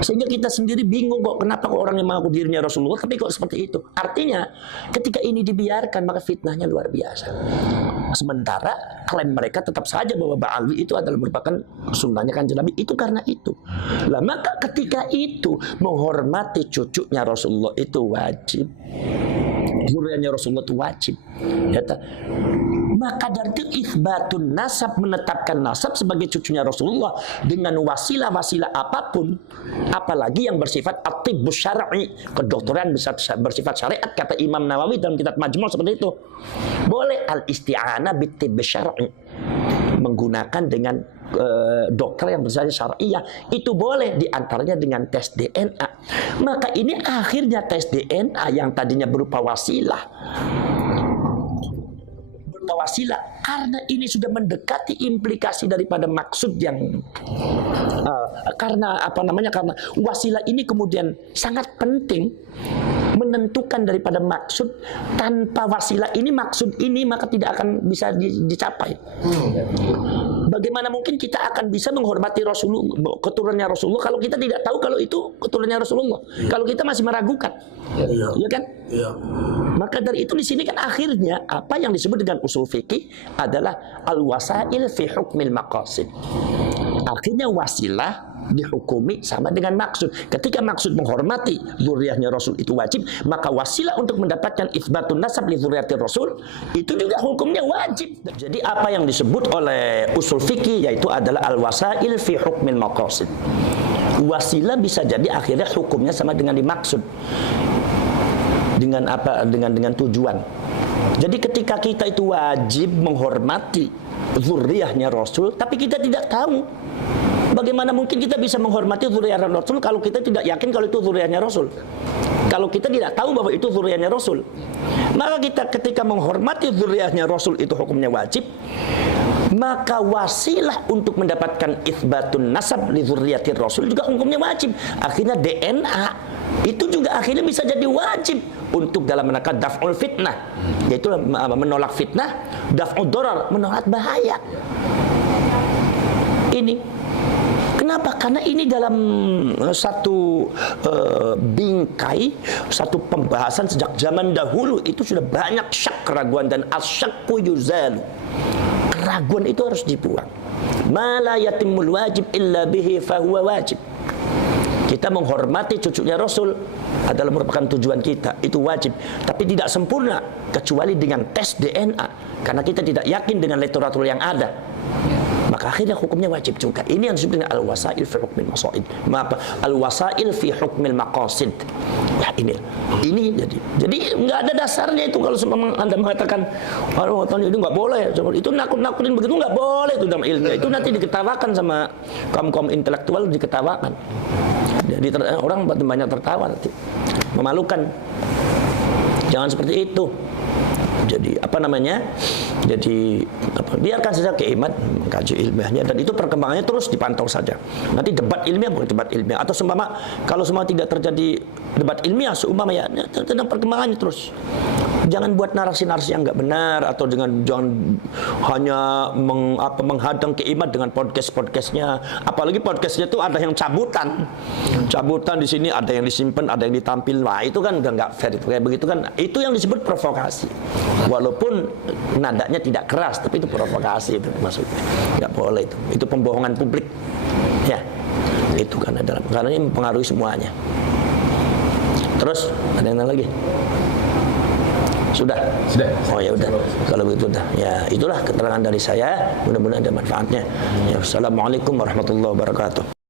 Sehingga kita sendiri bingung kenapa orang yang mengaku dirinya Rasulullah tapi kok seperti itu. Artinya ketika ini dibiarkan maka fitnahnya luar biasa. Sementara klaim mereka tetap saja bahwa Ba'ali itu adalah merupakan sunnahnya Kanjeng Nabi. Itu karena itu. Lah maka ketika itu menghormati cucunya Rasulullah itu wajib. Zuriatnya Rasulullah itu wajib. Maka dari itu itsbatun nasab, menetapkan nasab sebagai cucunya Rasulullah dengan wasilah-wasilah apapun, apalagi yang bersifat at-tibbus syar'i, kedokteran bersifat syariat, kata Imam Nawawi dalam kitab Majmu' seperti itu. Boleh al-isti'anah bit-tibbus syar'i, menggunakan dengan dokter yang bersifat syariah, itu boleh, diantaranya dengan tes DNA. Maka ini akhirnya tes DNA yang tadinya berupa wasilah karena ini sudah mendekati implikasi daripada maksud yang karena wasilah ini kemudian sangat penting menentukan daripada maksud. Tanpa wasilah ini maksud ini maka tidak akan bisa dicapai. Bagaimana mungkin kita akan bisa menghormati Rasulullah, keturunannya Rasulullah, kalau kita tidak tahu kalau itu keturunannya Rasulullah, kalau kita masih meragukan, ya kan? Maka dari itu di sini kan akhirnya apa yang disebut dengan usul fikih adalah al-wasail fi hukmil maqasid. Akhirnya wasilah dihukumi sama dengan maksud. Ketika maksud menghormati zuriatnya Rasul itu wajib, maka wasilah untuk mendapatkan itsbatun nasab li zuriatir Rasul itu juga hukumnya wajib. Jadi apa yang disebut oleh usul fikih yaitu adalah al-wasail fi hukmil maqasid. Wasilah bisa jadi akhirnya hukumnya sama dengan dimaksud. Dengan apa? Dengan tujuan. Jadi ketika kita itu wajib menghormati zuriatnya Rasul, tapi kita tidak tahu, bagaimana mungkin kita bisa menghormati zuriatnya Rasul kalau kita tidak yakin kalau itu zuriatnya Rasul? Kalau kita tidak tahu bahwa itu zuriatnya Rasul, maka kita ketika menghormati zuriatnya Rasul itu hukumnya wajib. Maka wasilah untuk mendapatkan itsbatun nasab li zuriatir Rasul juga hukumnya wajib. Akhirnya DNA itu juga akhirnya bisa jadi wajib untuk dalam rangka daf'ul fitnah, yaitu menolak fitnah, daf'ud darar, menolak bahaya. Ini kenapa? Karena ini dalam satu bingkai, satu pembahasan sejak zaman dahulu itu sudah banyak syak, keraguan, dan asyakku yuzalu. Keraguan itu harus dibuang. Ma la yatimul wajib illa bihi fahuwa wajib. Kita menghormati cucunya Rasul adalah merupakan tujuan kita, itu wajib. Tapi tidak sempurna kecuali dengan tes DNA, karena kita tidak yakin dengan literatur yang ada. Maka akhirnya hukumnya wajib juga. Ini yang disebut dengan al-wasail fi hukmil maqasid. Al-wasail fi hukmil maqasid. Ya ini jadi nggak ada dasarnya itu kalau Anda mengatakan ini nggak boleh, itu nakut-nakutin begitu, nggak boleh itu dalam ilmu. Itu nanti diketawakan sama kaum intelektual, diketawakan. Jadi orang banyak tertawa nanti, memalukan. Jangan seperti itu. Jadi biarkan saja Kiaimat mengkaji ilmiahnya, dan itu perkembangannya terus dipantau saja. Nanti debat ilmiah bukan debat ilmiah, atau seumpama kalau semua tidak terjadi debat ilmiah, seumpama ya tentang perkembangannya terus. Jangan buat narasi-narasi yang nggak benar, atau jangan hanya menghadang keiman dengan podcastnya. Apalagi podcastnya tuh ada yang cabutan di sini, ada yang disimpan, ada yang ditampil. Wah, itu kan udah nggak fair. Itu kayak begitu kan, itu yang disebut provokasi. Walaupun nadanya tidak keras, tapi itu provokasi, itu maksudnya. Nggak boleh itu. Itu pembohongan publik. Ya, itu kan adalah karena ini mempengaruhi semuanya. Terus ada yang lagi? Sudah. Oh ya udah. Kalau begitu udah. Ya itulah keterangan dari saya. Mudah-mudahan ada manfaatnya. Ya, Assalamualaikum warahmatullahi wabarakatuh.